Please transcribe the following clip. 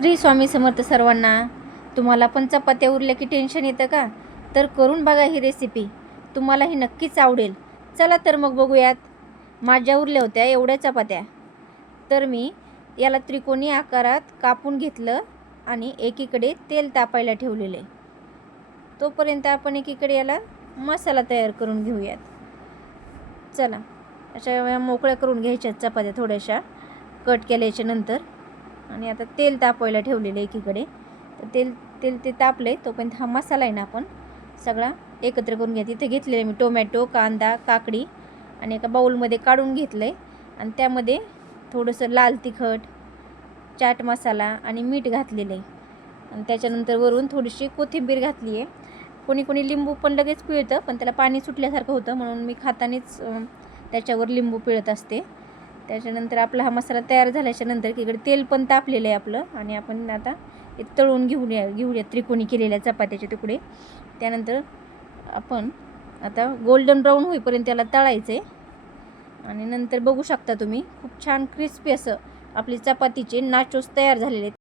श्री स्वामी समर्थ सर्वांना. तुम्हाला पण चपात्या उरल्या की टेन्शन येतं का? तर करून बघा ही रेसिपी, तुम्हाला ही नक्कीच आवडेल. चला तर मग बघूयात. माझ्या उरल्या होत्या एवढ्या चपात्या, तर मी याला त्रिकोणी आकारात कापून घेतलं आणि एकीकडे तेल तापायला ठेवलेले. तोपर्यंत आपण एकीकडे याला मसाला तयार करून घेऊयात. चला, अशा मोकळ्या करून घ्यायच्या चपात्या थोड्याशा कट केल्याच्या नंतर. आणि आता तेल तापवायला ठेवलेलं एकीकडे. तर तेल तापले तोपर्यंत हा मसाला आहे ना आपण सगळा एकत्र करून घ्या. तिथे घेतलेले मी टोमॅटो, कांदा, काकडी आणि एका बाउलमध्ये काढून घेतलं आहे. आणि त्यामध्ये थोडंसं लाल तिखट, चाट मसाला आणि मीठ घातलेलं आहे. आणि त्याच्यानंतर वरून थोडीशी कोथिंबीर घातली आहे. कोणी कोणी लिंबू पण लगेच पिळतं, पण त्याला पाणी सुटल्यासारखं होतं, म्हणून मी खातानीच त्याच्यावर लिंबू पिळत असते. त्याच्यानंतर आपला हा मसाला तयार झाल्याच्यानंतर इकडे तेल पण तापलेलं आहे आपलं. आणि आपण आता हे तळून घेऊया त्रिकोणी केलेल्या चपात्याचे तुकडे. त्यानंतर आपण आता गोल्डन ब्राऊन होईपर्यंत त्याला तळायचं आहे. आणि नंतर बघू शकता तुम्ही खूप छान क्रिस्पी असं आपली चपातीचे नाचोस तयार झालेले आहेत.